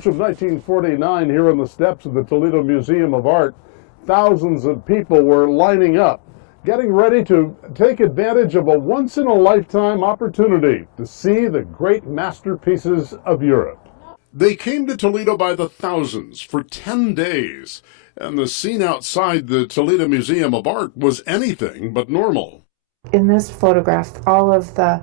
Of 1949, here on the steps of the Toledo Museum of Art, thousands of people were lining up, getting ready to take advantage of a once-in-a-lifetime opportunity to see the great masterpieces of Europe. They came to Toledo by the thousands for 10 days, and the scene outside the Toledo Museum of Art was anything but normal. In this photograph, all of the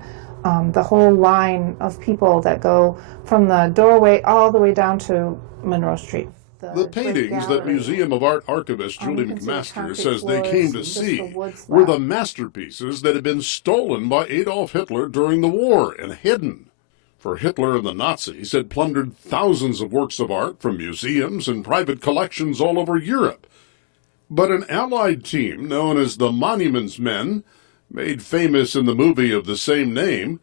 whole line of people that go from the doorway all the way down to Monroe Street. The paintings that Museum of Art archivist Julie McMaster says they came to see were the masterpieces that had been stolen by Adolf Hitler during the war and hidden. For Hitler and the Nazis had plundered thousands of works of art from museums and private collections all over Europe. But an Allied team known as the Monuments Men, made famous in the movie of the same name,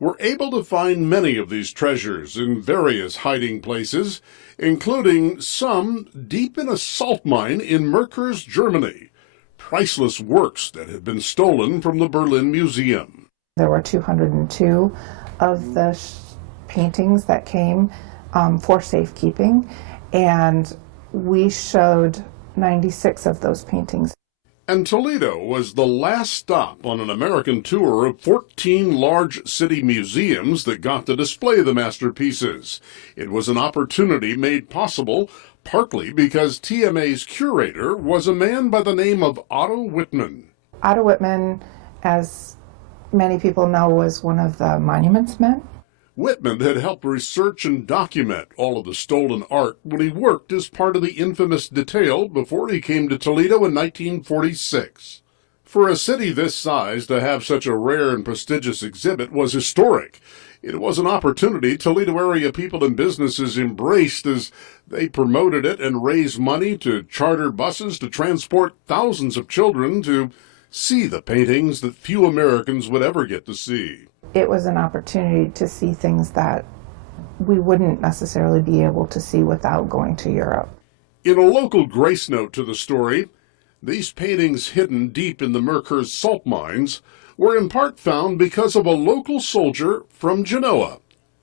were able to find many of these treasures in various hiding places, including some deep in a salt mine in Merkers, Germany, priceless works that had been stolen from the Berlin Museum. There were 202 of the paintings that came for safekeeping, and we showed 96 of those paintings. And Toledo was the last stop on an American tour of 14 large city museums that got to display the masterpieces. It was an opportunity made possible partly because TMA's curator was a man by the name of Otto Whitman. Otto Whitman, as many people know, was one of the Monuments Men. Whitman had helped research and document all of the stolen art when he worked as part of the infamous Detail before he came to Toledo in 1946. For a city this size to have such a rare and prestigious exhibit was historic. It was an opportunity Toledo area people and businesses embraced as they promoted it and raised money to charter buses to transport thousands of children to see the paintings that few Americans would ever get to see. It was an opportunity to see things that we wouldn't necessarily be able to see without going to Europe. In a local grace note to the story, these paintings hidden deep in the Merkers salt mines were in part found because of a local soldier from Genoa,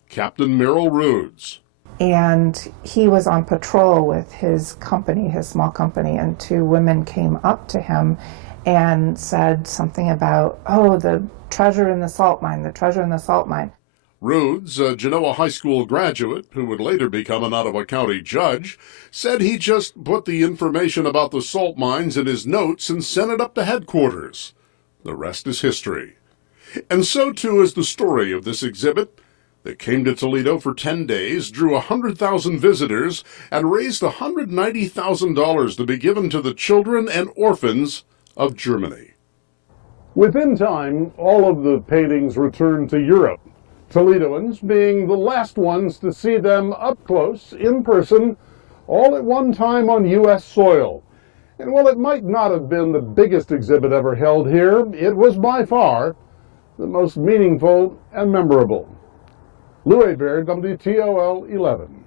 Captain Merrill Rhodes. And he was on patrol with his company, his small company, and two women came up to him and said something about, oh, the treasure in the salt mine, the treasure in the salt mine. Rhodes, a Genoa High School graduate who would later become an Ottawa County judge, said he just put the information about the salt mines in his notes and sent it up to headquarters. The rest is history. And so too is the story of this exhibit that came to Toledo for 10 days, drew 100,000 visitors, and raised $190,000 to be given to the children and orphans of Germany. Within time, all of the paintings returned to Europe, Toledoans being the last ones to see them up close, in person, all at one time on U.S. soil. And while it might not have been the biggest exhibit ever held here, it was by far the most meaningful and memorable. Lou Hebert, WTOL 11.